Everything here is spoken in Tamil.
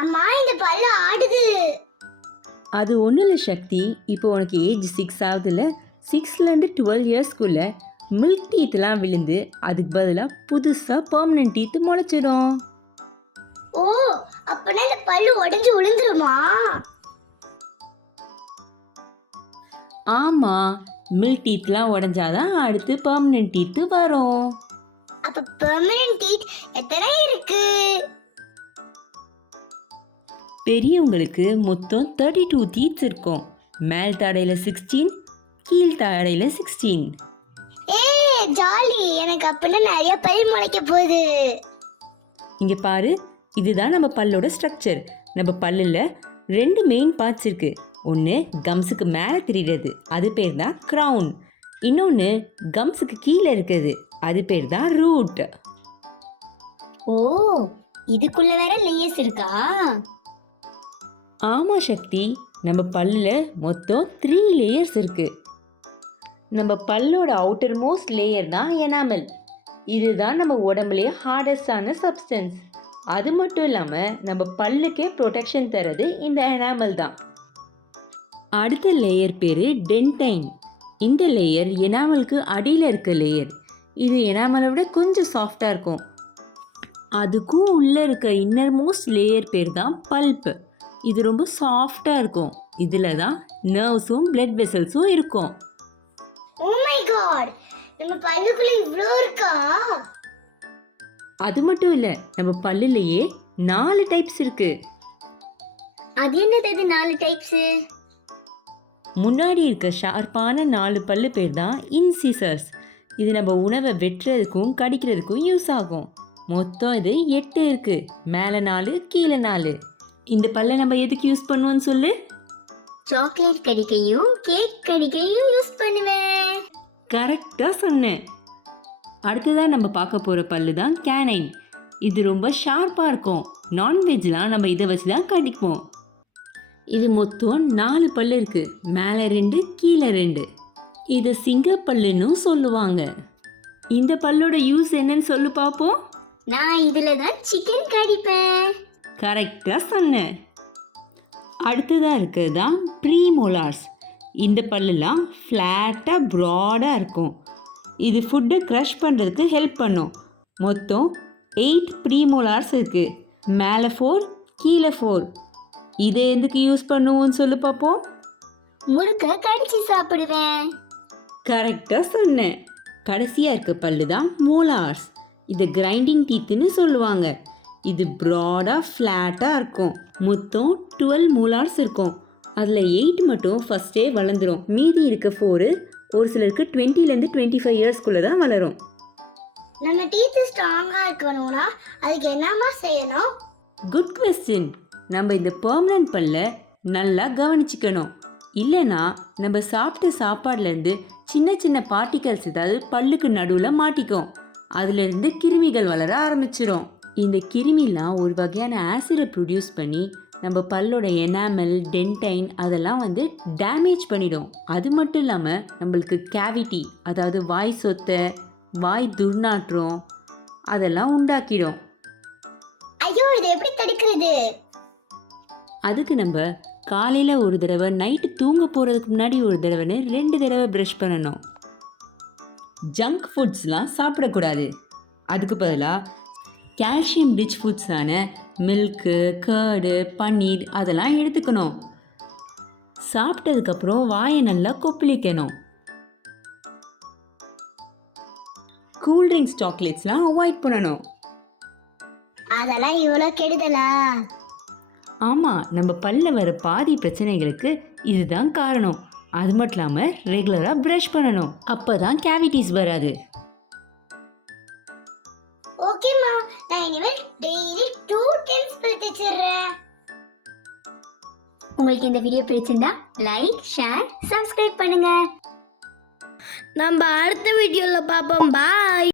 அம்மா இந்த பல்லு ஆடுது. அது ஒன்றும் இல்லை சக்தி. இப்போ உனக்கு ஏஜ் சிக்ஸ் ஆகுதுல்ல? சிக்ஸ்லேருந்து டுவெல் இயர்ஸ்க்குள்ள மில்க் டீத்லாம் விழுந்து அதுக்கு பதிலாக புதுசாக பர்மனெண்ட் டீத்து முளைச்சிடும். ஓ அப்பனா இந்த பல்லு உடைஞ்சு விழுந்துருமா? ஆமாம் மில்க் டீத்லாம் உடஞ்சாதான் அடுத்து பர்மனெண்ட் டீத்து வரும். அப்ப பெர்மனன்ட் டீத் எத்தனை இருக்கு? பெரியவங்களுக்கு மொத்தம் தேர்ட்டி டூ டீத்ஸ் இருக்கும். மேல் தாடையில் சிக்ஸ்டீன் கீழ் தாடையில் சிக்ஸ்டீன் ஏ ஜாலி. எனக்கு அப்பனா நிறைய பல் முளைக்க போகுது. இங்கே பாரு இதுதான் நம்ம பல்லோட ஸ்ட்ரக்சர் நம்ம பல்லில் ரெண்டு மெயின் பார்ட்ஸ் இருக்கு. ஒன்று கம்ஸுக்கு மேலே தெரிகிறது அது பேர் தான் க்ரௌன் இன்னொன்று கம்ஸுக்கு கீழே இருக்குது அது பேர் தான் ரூட் ஓ இதுக்குள்ள வேற லேயர்ஸ் இருக்கா? ஆமாம் சக்தி நம்ம பல்லில் மொத்தம் த்ரீ லேயர்ஸ் இருக்குது நம்ம பல்லோட அவுட்டர் மோஸ்ட் லேயர் தான் எனாமல் இதுதான் நம்ம உடம்புலேயே ஹார்டஸ்டான சப்ஸ்டன்ஸ் அது மட்டும் இல்லாமல் நம்ம பல்லுக்கே ப்ரொடெக்ஷன் தரது இந்த எனாமல் தான். அடுத்த லேயர் பேர் டென்டைன் இந்த லேயர் எனாமலுக்கு அடியில் இருக்க லேயர் இது எனாமலை விட கொஞ்சம் சாஃப்டாக இருக்கும். அதுக்கும் உள்ளே இருக்க இன்னர் மோஸ்ட் லேயர் பேர் தான் பல்ப் இது ரொம்ப சாஃப்டாக இருக்கும். இதில் தான் நர்வ்ஸும் பிளட் வெசல்ஸும் இருக்கும். ஓ மை காட் Oh நம்ம பல்லுக்குள்ள இவ்ளோ இருக்கா? அது மட்டும் இல்லை நம்ம பல்லுலேயே நாலு டைப்ஸ் இருக்குது அது என்னது இது நாலு டைப்ஸ் முன்னாடி இருக்க ஷார்ப்பான நாலு பல்லு பேர் தான் இன்சிசர்ஸ் இது நம்ம உணவை வெட்டுறதுக்கும் கடிக்கிறதுக்கும் யூஸ் ஆகும். மொத்தம் இது எட்டு இருக்குது மேலே நாலு கீழே நாலு. இந்த பல்லை நம்ம எதுக்கு யூஸ் பண்ணுவோம்னு சொல்லு? சாக்லேட் கடிக்கையும் கேக் கடிக்கையும் யூஸ் பண்ணுவேன். கரெக்டாக சொன்னேன் அடுத்ததாக நம்ம பார்க்க போகிற பல்லு தான் கேனைன் இது ரொம்ப ஷார்ப்பாக இருக்கும். நான்வெஜ்லாம் நம்ம இதை வச்சு தான் கடிப்போம். இது மொத்தம் நாலு பல்லு இருக்குது மேலே ரெண்டு கீழே ரெண்டு. இதை சிங்கப்பல்லுன்னு சொல்லுவாங்க. இந்த பல்லோட யூஸ் என்னன்னு சொல்லு பார்ப்போம் நான் இதுல தான் சிக்கன் கடிப்பேன். கரெக்டாக சொன்னேன். அடுத்ததாக இருக்கிறது தான் ப்ரீமோலார்ஸ் இந்த பல்லுலாம் ஃப்ளாட்டாக ப்ராடாக இருக்கும். இது ஃபுட்டை க்ரஷ் பண்ணுறதுக்கு ஹெல்ப் பண்ணும். மொத்தம் எயிட் ப்ரீமோலார்ஸ் இருக்குது மேலே ஃபோர் கீழே ஃபோர் இதை எதுக்கு யூஸ் பண்ணுவோம்னு சொல்லு பார்ப்போம் முறுக்க கடிச்சு சாப்பிடுவேன். கரெக்டாக சொன்னேன். கடைசியாக இருக்க பல்லு தான் மோலார்ஸ் இது கிரைண்டிங் டீத்துன்னு சொல்லுவாங்க. இது ப்ராடாக ஃப்ளாட்டாக இருக்கும். மொத்தம் டுவெல் மோலார்ஸ் இருக்கும். அதில் எயிட் மட்டும் ஃபஸ்ட்டே வளர்ந்துரும். மீதி இருக்க ஃபோரு ஒரு சிலருக்கு டுவெண்ட்டிலேருந்து டுவெண்ட்டி ஃபைவ் இயர்ஸ்க்குள்ளே தான் வளரும். நம்ம டீத் ஸ்ட்ராங்கா இருக்கணும்னா அதுக்கு என்னமா செய்யணும்? குட் கொஸ்டின் நம்ம இந்த பெர்மனன்ட் பல்ல நல்லா கவனிச்சுக்கணும். இல்லைன்னா நம்ம சாப்பிட்ட சாப்பாடுலேருந்து சின்ன சின்ன பார்ட்டிகல்ஸ் ஏதாவது பல்லுக்கு நடுவில் மாட்டிக்கும். அதுலேருந்து கிருமிகள் வளர ஆரம்பிச்சிரும். இந்த கிருமிலாம் ஒரு வகையான ஆசிடை ப்ரொடியூஸ் பண்ணி நம்ம பல்லோட எனாமல் டென்டைன் அதெல்லாம் வந்து டேமேஜ் பண்ணிடும். அது மட்டும் இல்லாமல் நம்மளுக்கு கேவிட்டி அதாவது வாய் சொத்தை வாய் துர்நாற்றம் அதெல்லாம் உண்டாக்கிடும். ஐயோ இது எப்படி தடுக்கிறது? அதுக்கு நம்ம காலையில் ஒரு தடவை நைட்டு தூங்க போகிறதுக்கு முன்னாடி ஒரு தடவைன்னு ரெண்டு தடவை ப்ரஷ் பண்ணணும். ஜங்க் ஃபுட்ஸ்லாம் சாப்பிடக்கூடாது. அதுக்கு பதிலாக கால்சியம் ரிச் ஃபுட்ஸான மில்க்கு கர்டு பன்னீர் அதெல்லாம் எடுத்துக்கணும். சாப்பிட்டதுக்கப்புறம் வாயை நல்லா கொப்பளிக்கணும். கூல்ட்ரிங்க்ஸ் சாக்லேட்ஸ்லாம் அவாய்ட் பண்ணணும். அதெல்லாம் இவ்வளோ கெடுதலா? ஆமாம் நம்ம பல்ல வர பாதி பிரச்சனைகளுக்கு இதுதான் காரணம். அது மட்டும் இல்லாமல் ரெகுலராக ப்ரஷ் பண்ணணும். அப்போ தான் கேவிட்டிஸ் வராது. இனிமேல் டெய்லி டூ டைம்ஸ் பல் தேய்ச்சிடுறேன் உங்களுக்கு இந்த வீடியோ பிடிச்சிருந்தா லைக் ஷேர் சப்ஸ்கிரைப் பண்ணுங்க. நம்ம அடுத்த வீடியோல பார்ப்போம். பாய்